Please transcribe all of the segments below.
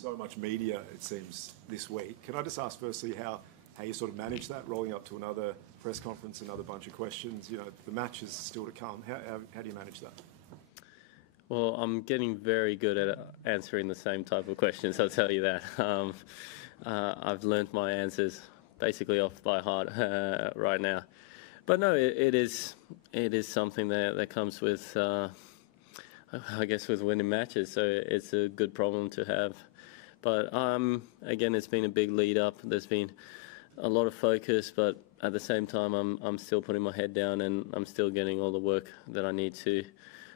So much media, it seems, this week. Can I just ask firstly how you sort of manage that, rolling up to another press conference, another bunch of questions? You know, the match is still to come. How do you manage that? Well, I'm getting very good at answering the same type of questions, I'll tell you that. I've learnt my answers basically off by heart right now. But no, it is something that comes with, I guess, with winning matches. So it's a good problem to have. But again, it's been a big lead up. There's been a lot of focus, but at the same time, I'm still putting my head down and I'm still getting all the work that I need to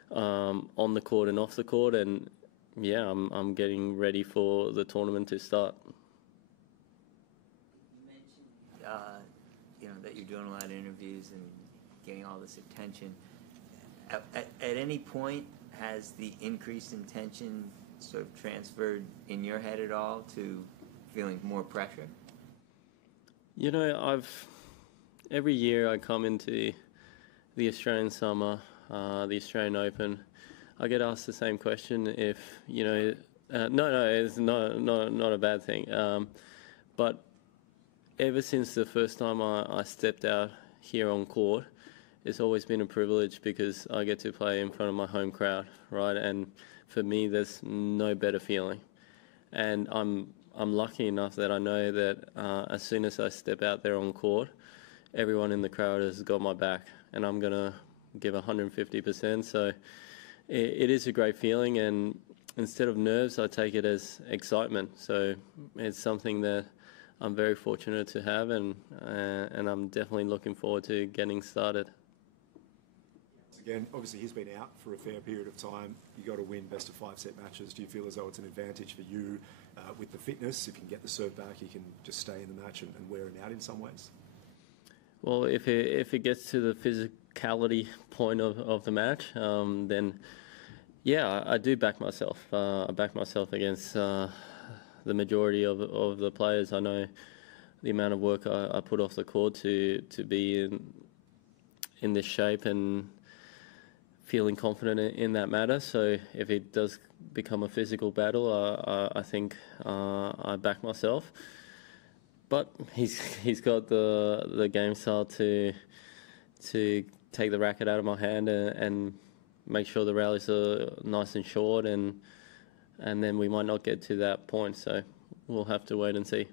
on the court and off the court. And yeah, I'm getting ready for the tournament to start. You mentioned, that you're doing a lot of interviews and getting all this attention. At any point, has the increased intention sort of transferred in your head at all to feeling more pressure? You know, every year I come into the Australian summer, the Australian Open, I get asked the same question if, no, it's not a bad thing. But ever since the first time I stepped out here on court, it's always been a privilege because I get to play in front of my home crowd, right? And for me, there's no better feeling. And I'm lucky enough that I know that as soon as I step out there on court, everyone in the crowd has got my back, and I'm going to give 150%. So it is a great feeling, and instead of nerves, I take it as excitement. So it's something that I'm very fortunate to have, and I'm definitely looking forward to getting started. Again, obviously he's been out for a fair period of time. You got to win best of 5 set matches. Do you feel as though it's an advantage for you with the fitness? If you can get the serve back, you can just stay in the match and wear it out in some ways. Well, if it gets to the physicality point of the match, then yeah, I do back myself. I back myself against the majority of the players. I know the amount of work I put off the court to be in this shape and feeling confident in that matter. So if it does become a physical battle, I think I back myself. But he's got the game style to take the racket out of my hand and make sure the rallies are nice and short, and then we might not get to that point. So we'll have to wait and see.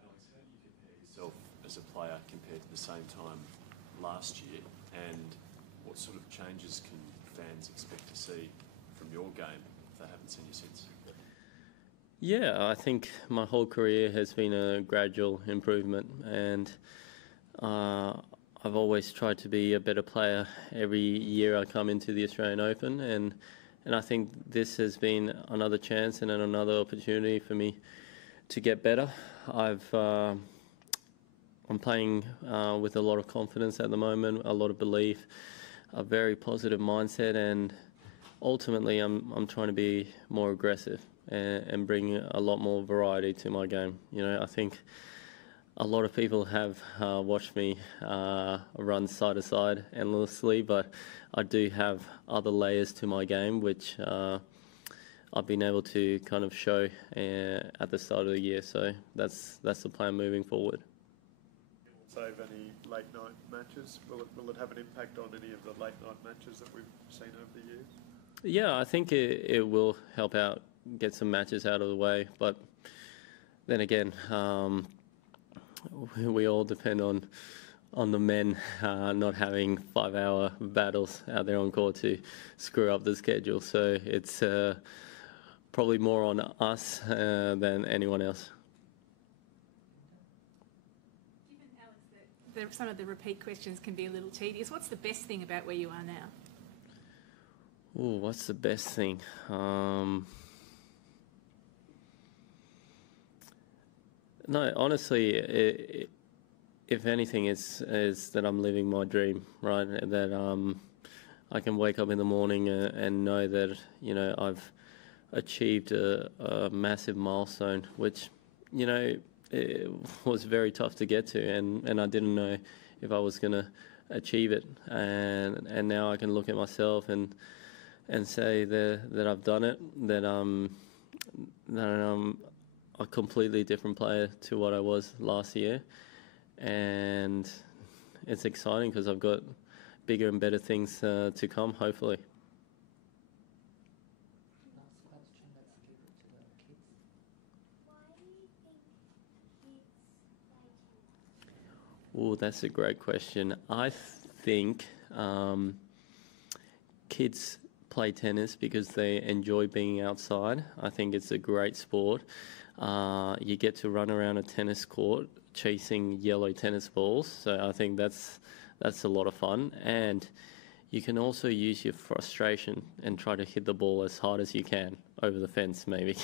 Alex, how do you compare yourself as a player compared to the same time last year, and what sort of changes can fans expect to see from your game if they haven't seen you since? Yeah, I think my whole career has been a gradual improvement, and I've always tried to be a better player every year I come into the Australian Open, and I think this has been another chance and another opportunity for me to get better. I'm playing with a lot of confidence at the moment, a lot of belief, a very positive mindset, and ultimately I'm trying to be more aggressive and bring a lot more variety to my game. You know, I think a lot of people have watched me run side to side endlessly, but I do have other layers to my game which I've been able to kind of show at the start of the year. So that's the plan moving forward. Save any late night matches? Will it have an impact on any of the late night matches that we've seen over the years? Yeah, I think it will help out, get some matches out of the way. But then again, we all depend on the men not having 5-hour battles out there on court to screw up the schedule. So it's probably more on us than anyone else. Some of the repeat questions can be a little tedious. What's the best thing about where you are now? Oh, what's the best thing? No, honestly, if anything, is that I'm living my dream, right? That I can wake up in the morning and know that, you know, I've achieved a massive milestone, which, you know, it was very tough to get to, and I didn't know if I was going to achieve it. And now I can look at myself and and say that I've done it, that I'm a completely different player to what I was last year, and it's exciting because I've got bigger and better things to come, hopefully. Last question, let's give it to the kids. Why do you think kids play tennis? Oh, that's a great question. I think kids play tennis because they enjoy being outside. I think it's a great sport. You get to run around a tennis court chasing yellow tennis balls, so I think that's a lot of fun. And you can also use your frustration and try to hit the ball as hard as you can over the fence, maybe.